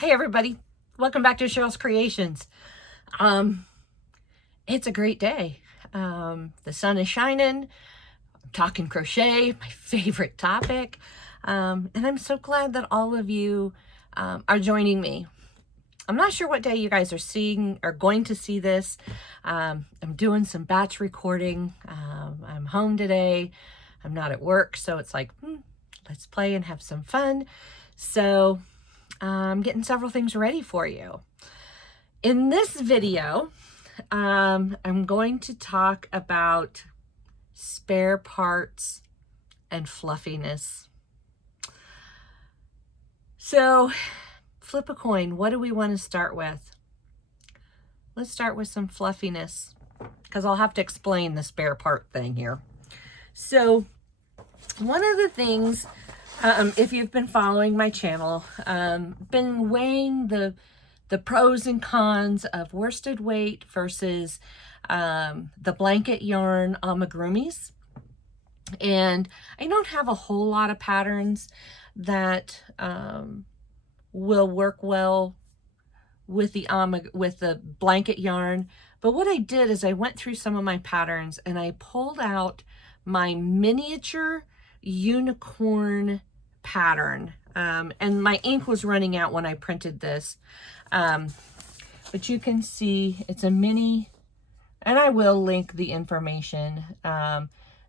Hey everybody, welcome back to Cheryl's Creations. It's a great day. The sun is shining. I'm talking crochet, my favorite topic. And I'm so glad that all of you are joining me. I'm not sure what day you guys are going to see this. I'm doing some batch recording. I'm home today. I'm not at work, so it's like, let's play and have some fun. So I'm getting several things ready for you. In this video, I'm going to talk about spare parts and fluffiness. So flip a coin. What do we want to start with? Let's start with some fluffiness, because I'll have to explain the spare part thing here. So one of the things, if you've been following my channel, been weighing the pros and cons of worsted weight versus the blanket yarn amigurumis. And I don't have a whole lot of patterns that will work well with the blanket yarn. But what I did is I went through some of my patterns and I pulled out my miniature unicorn pattern, and my ink was running out when I printed this, but you can see it's a mini, and I will link the information.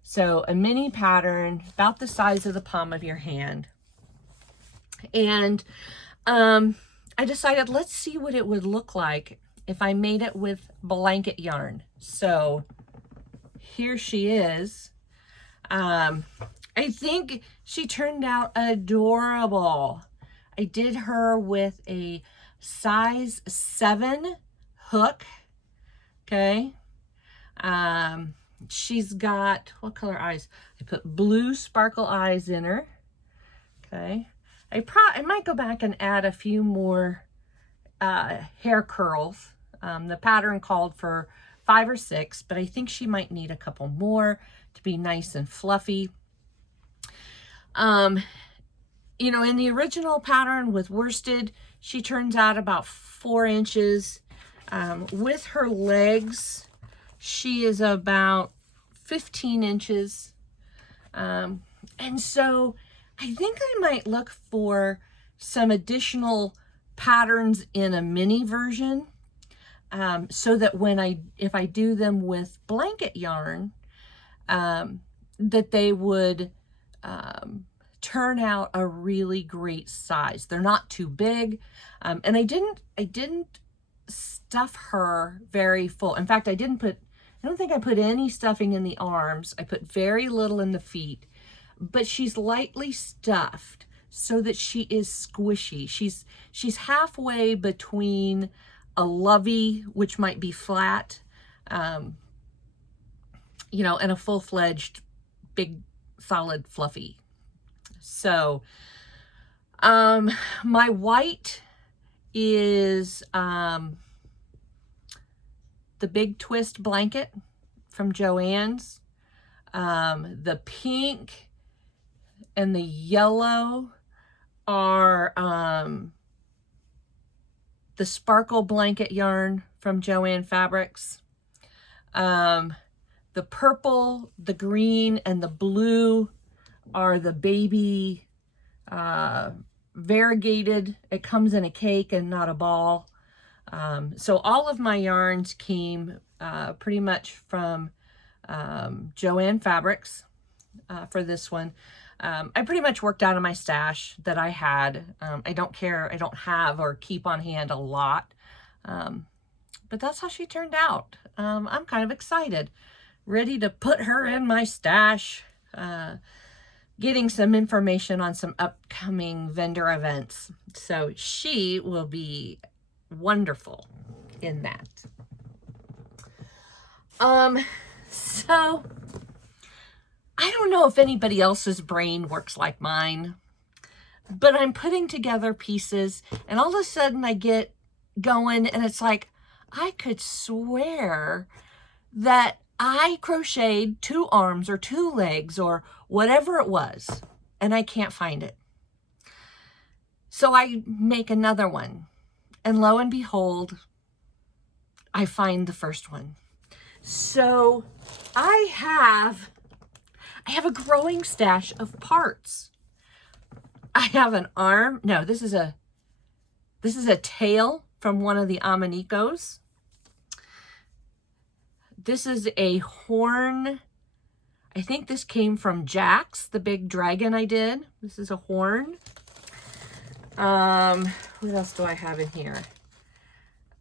So a mini pattern about the size of the palm of your hand, and I decided, let's see what it would look like if I made it with blanket yarn. So here she is. I think she turned out adorable. I did her with a size 7 hook. Okay. She's got, what color eyes? I put blue sparkle eyes in her. Okay. I might go back and add a few more hair curls. The pattern called for 5 or 6, but I think she might need a couple more to be nice and fluffy. You know, in the original pattern with worsted, she turns out about 4 inches. With her legs, she is about 15 inches. And so I think I might look for some additional patterns in a mini version, so that if I do them with blanket yarn, that they would turn out a really great size. They're not too big, and I didn't stuff her very full. In fact, I don't think I put any stuffing in the arms. I put very little in the feet, but she's lightly stuffed so that she is squishy. She's halfway between a lovey, which might be flat, you know, and a full-fledged big solid fluffy. So my white is the big twist blanket from Joann's. The pink and the yellow are the sparkle blanket yarn from Joann Fabrics. The purple, the green, and the blue are the baby variegated. It comes in a cake and not a ball. So all of my yarns came pretty much from Joann Fabrics for this one. I pretty much worked out of my stash that I had. I don't have or keep on hand a lot, but that's how she turned out. I'm kind of excited, ready to put her in my stash, getting some information on some upcoming vendor events. So she will be wonderful in that. So I don't know if anybody else's brain works like mine, but I'm putting together pieces and all of a sudden I get going and it's like, I could swear that I crocheted 2 arms or 2 legs or whatever it was, and I can't find it. So I make another one, and lo and behold, I find the first one. So I have a growing stash of parts. I have an arm. No, this is a tail from one of the Amanicos. This is a horn. I think this came from Jack's, the big dragon I did. This is a horn. What else do I have in here?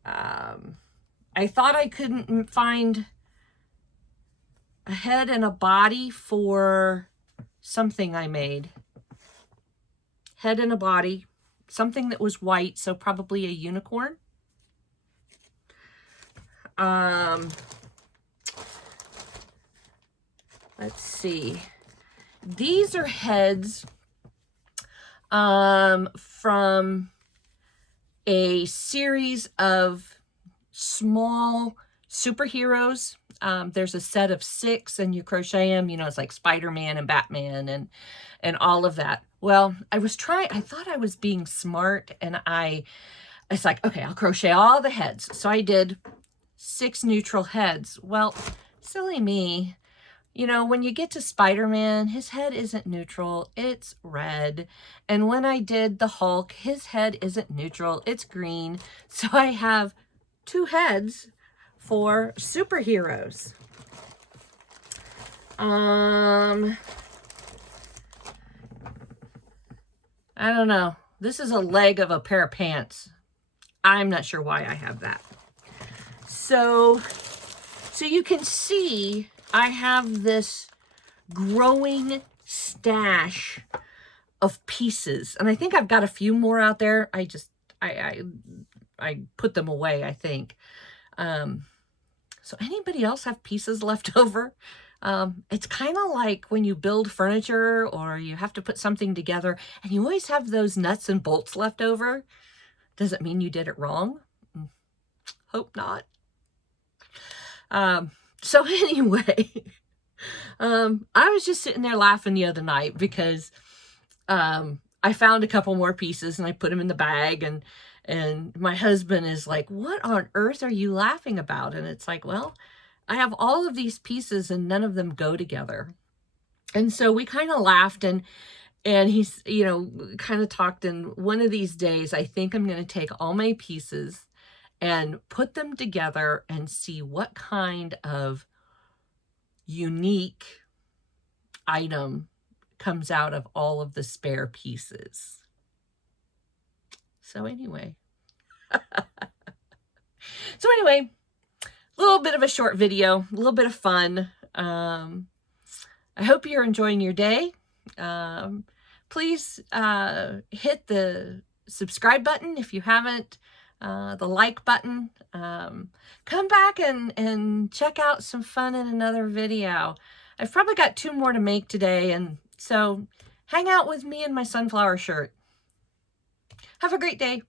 I thought I couldn't find a head and a body for something I made. Head and a body, something that was white, so probably a unicorn. Let's see. These are heads from a series of small superheroes. There's a set of 6 and you crochet them, you know, it's like Spider-Man and Batman and all of that. Well, I thought I was being smart, and it's like, okay, I'll crochet all the heads. So I did 6 neutral heads. Well, silly me. You know, when you get to Spider-Man, his head isn't neutral, it's red. And when I did the Hulk, his head isn't neutral, it's green. So I have 2 heads for superheroes. I don't know. This is a leg of a pair of pants. I'm not sure why I have that. So you can see I have this growing stash of pieces. And I think I've got a few more out there. I put them away, I think. So anybody else have pieces left over? It's kind of like when you build furniture or you have to put something together and you always have those nuts and bolts left over. Does it mean you did it wrong? Hope not. So anyway, I was just sitting there laughing the other night because I found a couple more pieces and I put them in the bag, and my husband is like, what on earth are you laughing about? And it's like, well, I have all of these pieces and none of them go together. And so we kind of laughed, and he's, you know, kind of talked, and one of these days, I think I'm going to take all my pieces and put them together and see what kind of unique item comes out of all of the spare pieces. So anyway. A little bit of a short video, a little bit of fun. I hope you're enjoying your day. Please hit the subscribe button if you haven't, the like button. Come back and check out some fun in another video. I've probably got 2 more to make today, and so hang out with me in my sunflower shirt. Have a great day.